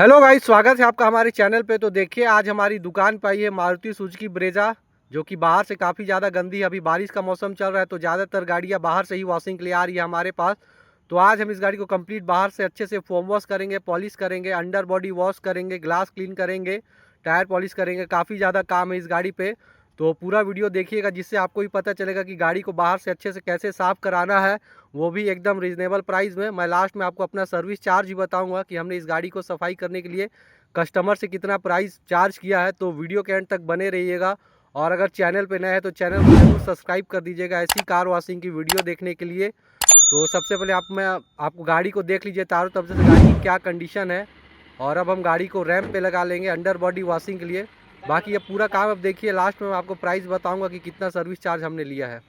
Hello guys, स्वागत है आपका हमारे चैनल पे। तो देखिए, आज हमारी दुकान पे आई है मारुति सुजुकी ब्रेजा, जो कि बाहर से काफ़ी ज़्यादा गंदी है। अभी बारिश का मौसम चल रहा है तो ज़्यादातर गाड़ियाँ बाहर से ही वॉशिंग के लिए आ रही है हमारे पास। तो आज हम इस गाड़ी को कंप्लीट बाहर से अच्छे से फोम वॉश करेंगे, पॉलिश करेंगे, अंडर बॉडी वॉश करेंगे, ग्लास क्लीन करेंगे, टायर पॉलिश करेंगे। काफ़ी ज़्यादा काम है इस गाड़ी पे, तो पूरा वीडियो देखिएगा जिससे आपको भी पता चलेगा कि गाड़ी को बाहर से अच्छे से कैसे साफ़ कराना है, वो भी एकदम रीज़नेबल प्राइस में। मैं लास्ट में आपको अपना सर्विस चार्ज भी बताऊंगा कि हमने इस गाड़ी को सफाई करने के लिए कस्टमर से कितना प्राइस चार्ज किया है। तो वीडियो के एंड तक बने रहिएगा, और अगर चैनल पे नए हैं तो चैनल को जरूर सब्सक्राइब कर दीजिएगा ऐसी कार वॉशिंग की वीडियो देखने के लिए। तो सबसे पहले आपको गाड़ी को देख लीजिए चारों तरफ से गाड़ी की क्या कंडीशन है। और अब हम गाड़ी को रैंप पे लगा लेंगे अंडर बॉडी वॉशिंग के लिए। बाकी ये पूरा काम अब देखिए, लास्ट में मैं आपको प्राइस बताऊंगा कि कितना सर्विस चार्ज हमने लिया है।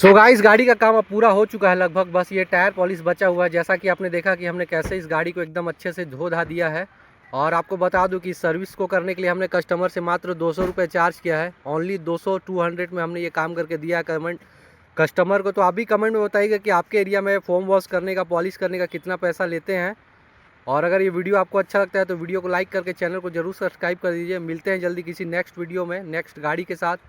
सो गाइस, गाड़ी का काम अब पूरा हो चुका है लगभग, बस ये टायर पॉलिश बचा हुआ है। जैसा कि आपने देखा कि हमने कैसे इस गाड़ी को एकदम अच्छे से धो धा दिया है। और आपको बता दूं कि सर्विस को करने के लिए हमने कस्टमर से मात्र 200 रुपये चार्ज किया है। ओनली 200 में हमने ये काम करके दिया है कमेंट कस्टमर को। तो आप भी कमेंट में बताइएगा कि आपके एरिया में फोम वॉश करने का, पॉलिश करने का कितना पैसा लेते हैं। और अगर ये वीडियो आपको अच्छा लगता है तो वीडियो को लाइक करके चैनल को जरूर सब्सक्राइब कर दीजिए। मिलते हैं जल्दी किसी नेक्स्ट वीडियो में नेक्स्ट गाड़ी के साथ।